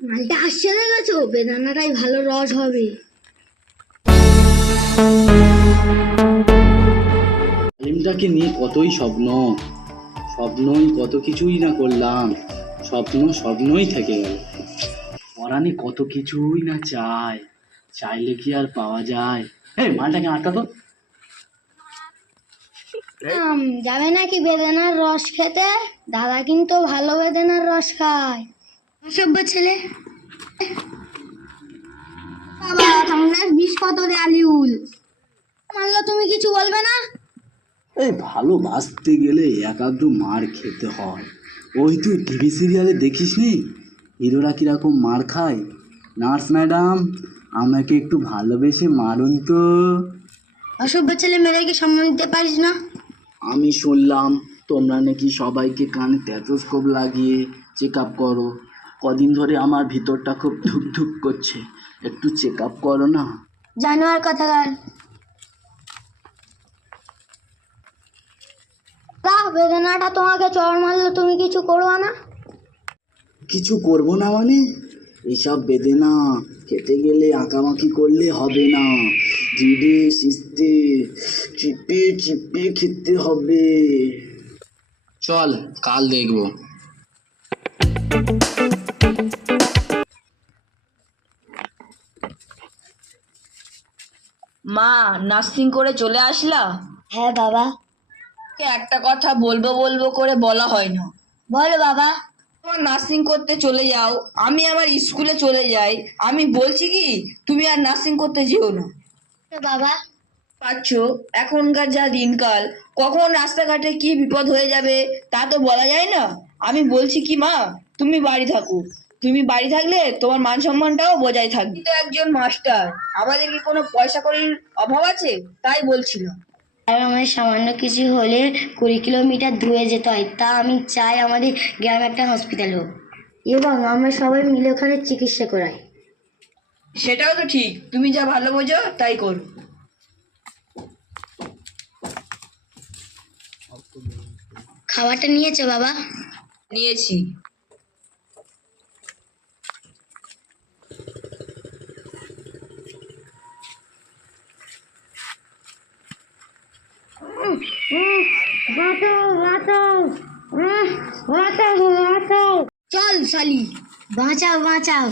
মালটা আসছে দেখেছো, বেদানাটাই ভালো রস হবে। ডালিমটাকে নিয়ে কতই স্বপ্নই কত কিছুই না করলাম, স্বপ্নই থেকে গেল। পরাণে কত কিছুই না চাইলে কি আর পাওয়া যায়। এই মালটাকে আটকা তো। যাবে নাকি বেদানার রস খেতে? দাদা কিন্তু ভালো বেদানার রস খায়। অসভ্য ছেলে। বাবা তাহলে বিষ কত রে আলিউল? মানলো তুমি কিছু বলবে না? এই ভালোবাসতে গেলে একাদ্র মার খেতে হয়। ওই তুই টিভি সিরিয়ালে দেখিস নি হিরোরা কিরকম মার খায়? নার্স ম্যাডাম, আমাকে একটু ভালোবেসে মারুন তো। অসভ্য ছেলে, মেয়েদেরকে সম্মান দিতে পারিস না? আমি শুনলাম তোমরা নাকি সবাইকে কানে স্টেথোস্কোপ লাগিয়ে চেক আপ করো। কদিন ধরে আমার ভিতরটা খুব ধুক ধুক করছে, একটু চেক আপ করো না। জানোয়ার কথাকার। বেদনাটা তোমাকে চড় মারলো, তুমি কিছু করো না? কিছু করবো না মানে? এসব বেদনা খেতে গেলে আঁকামাকি করলে হবে না, ধীরে সিস্তে চিপে চিপে খেতে হবে। চল কাল দেখবো। মা, নার্সিং করে চলে আসলা? হ্যাঁ বাবা। একটা কথা বলবো বলবো করে বলা হয় না। বলো বাবা। তোমার নার্সিং করতে চলে যাও, আমি আমার স্কুলে চলে যাই। আমি বলছি কি, তুমি আর নার্সিং করতে যেও না। বাবা পাচ্ছ, এখনকার যা দিনকাল, কখন রাস্তাঘাটে কি বিপদ হয়ে যাবে তা তো বলা যায় না। আমি বলছি কি মা, তুমি বাড়ি থাকো। তুমি বাড়ি থাকলে তোমার মান সম্মানটাও বজায় থাকবে। তুমি তো একজন মাস্টার, আমাদের কি কোনো পয়সা কড়ির অভাব আছে? তাই বলছিলাম। আর আমাদের সামান্য কিছু হলে 20 কিলোমিটার দূরে যেতে হয়, তা আমি চাই আমাদের গ্রামে একটা হসপিটাল হোক এবং আমরা সবাই মিলে ওখানে চিকিৎসা করাই। সেটাও তো ঠিক, তুমি যা ভালো বোঝো তাই করো। খাবারটা নিয়েছো বাবা? নিয়েছি। চল শালি, বাঁচাও বাঁচাও।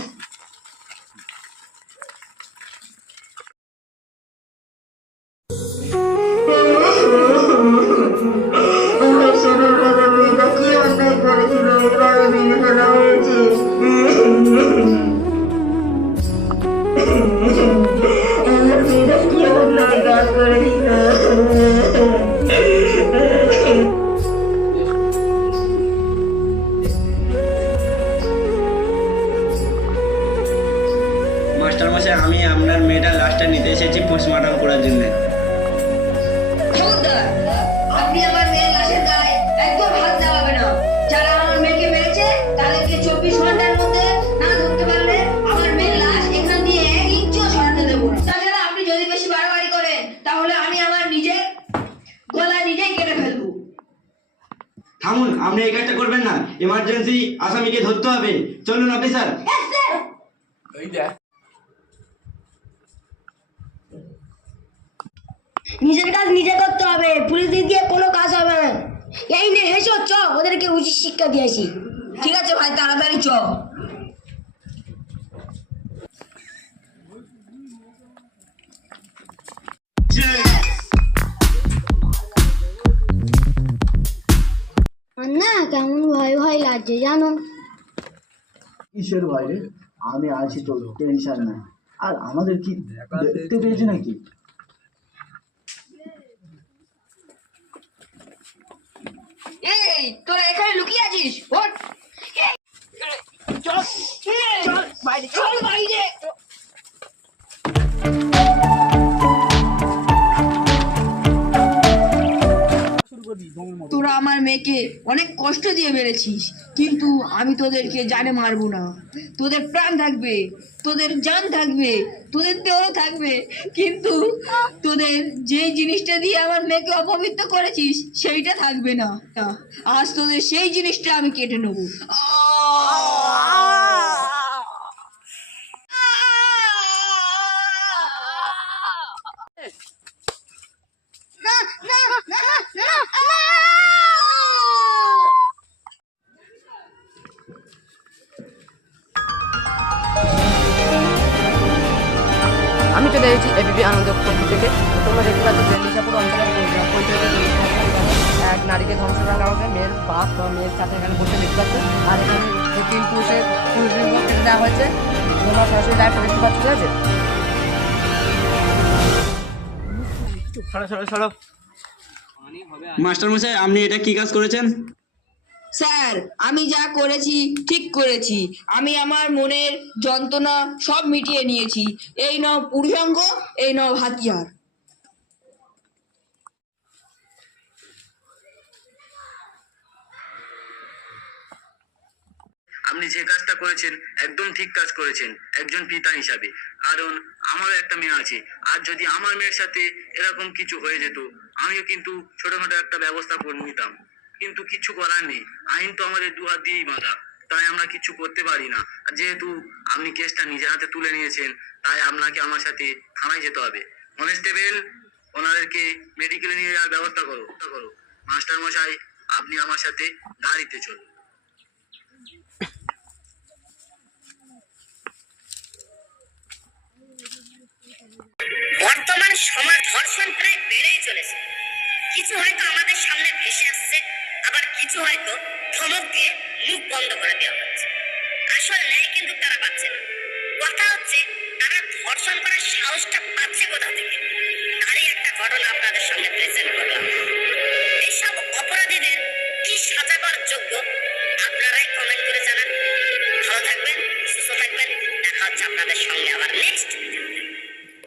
মাস্টার মশাই, আমি আপনার মেয়েটার লাশটা নিতে এসেছি পোস্টমর্টম করার জন্য। খবরদার, আপনি আমার মেয়ের লাশের গায়ে একদম হাত দেওয়াবে না। যারা আমার মেয়েকে মেরেছে তাদেরকে 24 ঘন্টার মধ্যে না ধরতে পারলে আমার মেয়ের লাশ এখান দিয়ে 1 ইঞ্চিও সরাতে দেবো না। তাছাড়া আপনি যদি বেশি বাড়াবাড়ি করেন তাহলে আমি আমার নিজের গলা নিজেই কেটে ফেলবো। থামুন, আপনি এই কাজটা করবেন না। এমার্জেন্সি আসামিকে ধরতে হবে। চলুন অফিসার। নিজের কাজ নিজে করতে হবে, পুলিশ দিয়ে কোনো কাজ হবে না। এই নে হেসো, চ ওদেরকে উচিত শিক্ষা দিয়েছি। ঠিক আছে ভাই, তাড়াতাড়ি চ। না কেমন ভয় ভয় লাগছে জানো? কিসের বাইরে? আমি আছি তো, টেনশন নাই। আর আমাদের কি দেখতে পেয়েছে নাকি? এই, তোরা এখানে লুকিয়ে আছিস? ওঠ। এই, চল চল বাইরে, চল বাইরে। তোরা আমার মেয়েকে অনেক কষ্ট দিয়ে মেরেছিস, কিন্তু আমি তোদেরকে জানে মারবো না। তোদের প্রাণ থাকবে, তোদের জান থাকবে, তোদের দেহ থাকবে, কিন্তু তোদের যে জিনিসটা দিয়ে আমার মেয়েকে অপবিত্র করেছিস সেইটা থাকবে না। আজ তোদের সেই জিনিসটা আমি কেটে নেবো। আমাকে মেয়ের বাপ বা মেয়ের সাথে এখানে বসে দেখতে পাচ্ছে। আর এখানে এই 3 পুরুষের ফেলে দেওয়া হয়েছে, তোমরা সরাসরি লাইভটা দেখতে পাচ্ছ, ঠিক আছে? মাস্টার মশাই, আপনি এটা কি কাজ করেছেন? স্যার, আমি যা করেছি ঠিক করেছি। আমি আমার মনের যন্ত্রণা সব মিটিয়ে নিয়েছি। এই নাও পুরুষাঙ্গ, এই নাও হাতিয়ার। আপনি যে কাজটা করেছেন একদম ঠিক কাজ করেছেন একজন পিতা হিসাবে। কারণ আমারও একটা মেয়ে আছে, আর যদি আমার মেয়ের সাথে এরকম কিছু হয়ে যেত আমিও কিন্তু ছোটখাটো একটা ব্যবস্থা করে নিতাম। কিন্তু কিছু করার নেই, আইন তো আমাদের দুহাত দিয়েই বাঁধা, তাই আমরা কিছু করতে পারি না। আর যেহেতু আপনি কেসটা নিজের হাতে তুলে নিয়েছেন, তাই আপনাকে আমার সাথে থানায় যেতে হবে। কনস্টেবল, ওনাদেরকে মেডিকেলে নিয়ে যাওয়ার ব্যবস্থা করো। মাস্টার মশাই, আপনি আমার সাথে গাড়িতে চলুন। বর্তমান সময় ধর্ষণ প্রায় বেড়েই চলেছে। কিছু হয়তো আমাদের সামনে ভেসে আসছে, আবার কিছু হয়তো ধমক দিয়ে মুখ বন্ধ করে দেওয়া হচ্ছে। আসল ন্যায় কিন্তু তারা পাচ্ছে না। কথা হচ্ছে তারা ধর্ষণ করার সাহসটা পাচ্ছে কোথা থেকে? তারই একটা ঘটনা আপনাদের সামনে প্রেজেন্ট করলাম। এইসব অপরাধীদের কি সাজা পাওয়ার যোগ্য আপনারাই কমেন্ট করে জানান। ভালো থাকবেন, সুস্থ থাকবেন, দেখা হচ্ছে আপনাদের সঙ্গে আবার নেক্সট ভিডিওতে।